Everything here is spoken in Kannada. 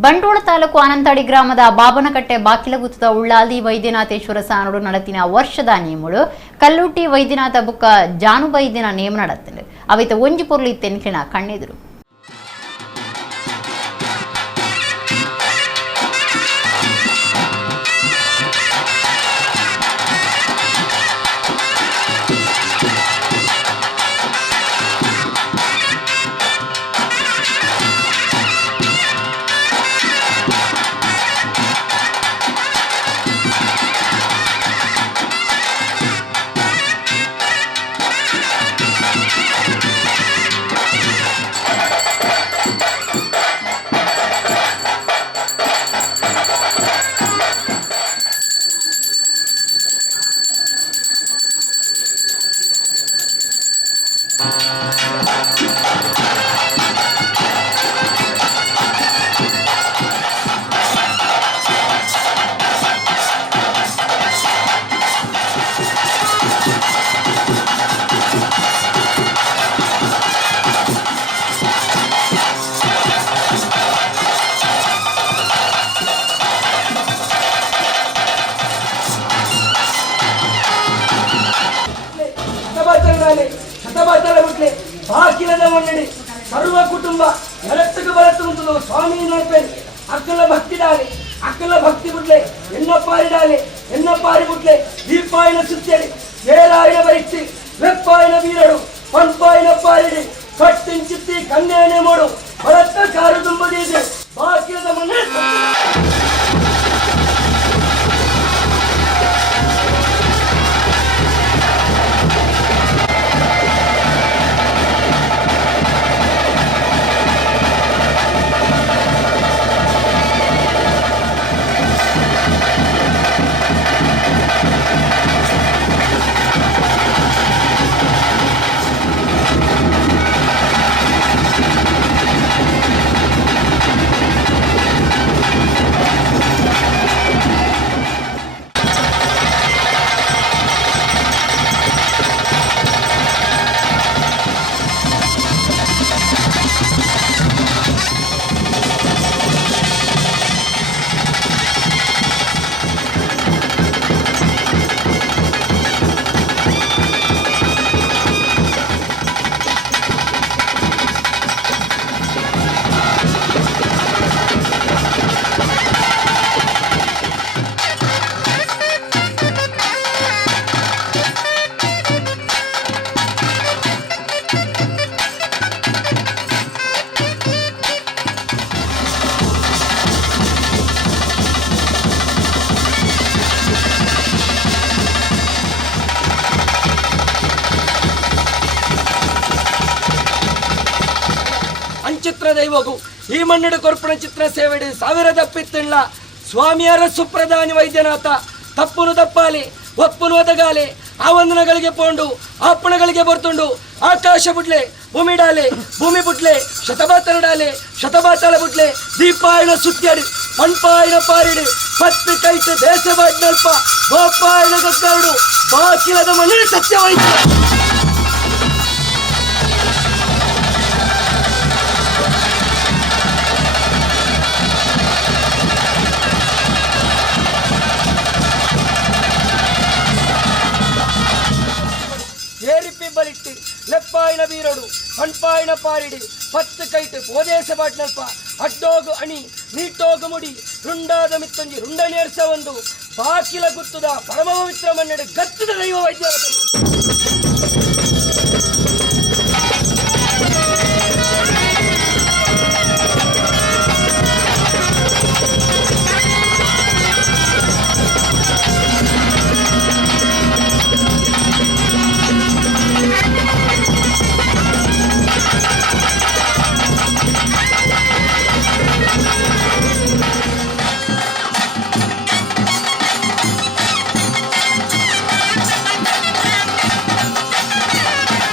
ಬಂಟ್ವಾಳ ತಾಲೂಕು ಅನಂಥady ಗ್ರಾಮದ ಬಾಬನಕಟ್ಟೆ ಬಾಕಿಲಗುತ್ತದ ಉಳ್ಳಾಲ್ದಿ ವೈದ್ಯನಾಥೇಶ್ವರ ಸಾನೋಡು ನಡತಿನ ವರ್ಷದ ನೇಮುಡು ಕಲ್ಲುರ್ಟಿ ವೈದ್ಯನಾಥ ಬುಕ್ಕ ಜಾನುಬೈದ್ಯನ ನೇಮ ನಡತ್ತಲು ಅವೈತ ಒಂಜಿ ಪೊರ್ಲು ಇತ್ತೆನ್ಕಿನ ಕಣ್ಣೆದುರು ಬಾಕಿಲದ ಮಣ್ಣಡಿ ಸರ್ವ ಕುಟುಂಬ ಎಳತ್ತಕ್ಕೆ ಬರತ್ತುಂಟು ಸ್ವಾಮಿ ನೋಡ್ಪೇನೆ ಅಕ್ಕಲ ಭಕ್ತಿ ಡಾಲೆ ಅಕ್ಕಲ ಭಕ್ತಿ ಬಿಡ್ಲೆ ಎನ್ನಪ್ಪಾರಿ ಡಾಲೆ ಎನ್ನಪ್ಪಾರಿ ಬಿಡ್ಲೆ ದೀಪಾಯನ ಸುತ್ತೇಳಿ ಏಳಾಯಿನ ಬರಿಸಿ ವೆಪ್ಪಾಯಿನ ಬೀರಡು ಪಂಪಾಯಿನ ಪಾರಿಡಿ ಕಟ್ಟಿನ ಚಿತ್ತಿ ಕನ್ಯಾನೆ ಮಾಡು ಬರತ್ತ ಕಾರು ತುಂಬದಿದೆ ಬಾಕಿಲದ ಮಣ್ಣೆ ಚಿತ್ರ ದೈವಗು ಈ ಮಣ್ಣಡು ಕೊರ್ಪಣ ಚಿತ್ರ ಸೇವೆಡಿ ಸಾವಿರದ ಪಿತ್ತಣ್ಣ ಸ್ವಾಮಿಯರ ಸುಪ್ರಧಾನಿ ವೈದ್ಯನಾಥ ತಪ್ಪುನು ತಪ್ಪಾಲಿ ಒಪ್ಪುನು ಒದಗಾಲಿ ಆ ವಂದನಗಳಿಗೆ ಪೋಂಡು ಆಪಣಗಳಿಗೆ ಬರ್ತುಂಡು ಆಕಾಶ ಬುಡ್ಲೆ ಭೂಮಿ ಡಾಲೆ ಭೂಮಿ ಬುಡ್ಲೆ ಶತಬಾತನ ಡಾಲೆ ಶತಬಾತಲ ಬುಡ್ಲೆ ದೀಪಾಯನ ಸುತ್ಯಾಡಿ ಪಂಪಾಯನ ಪಾರಿಡಿ ಪತ್ತು ಕೈತು ದೇಶ ಬಾಡ್ನಲ್ಪ ಗೋಪಾಯನ ಗಗ್ಗಾಡು ಬಾಕಿಲದ ಮಣ್ಣು ಸತ್ಯವಾಯಿತು ಬಲಿಟ್ಟಿ ಲೆಪ್ಪಾಯಿನ ಬೀರಡು ಪಂಪಾಯಿನ ಪಾರಿಡಿ ಪತ್ತು ಕೈಟ್ ಪೋದೇಶ ಬಾಟ್ನಲ್ಪ ಅಡ್ಡೋಗು ಅಣಿ ನೀಟೋಗು ಮುಡಿ ರುಂಡಾದ ಮಿತ್ತೊಂಜಿ ರುಂಡ ನೇರ್ಸ ಒಂದು ಬಾಕಿಲ ಗುತ್ತುದ ಪರಮ ಪವಿತ್ರ ಮಣ್ಣೆಡೆ ಗತ್ತದ ದೈವ ವೈದ್ಯ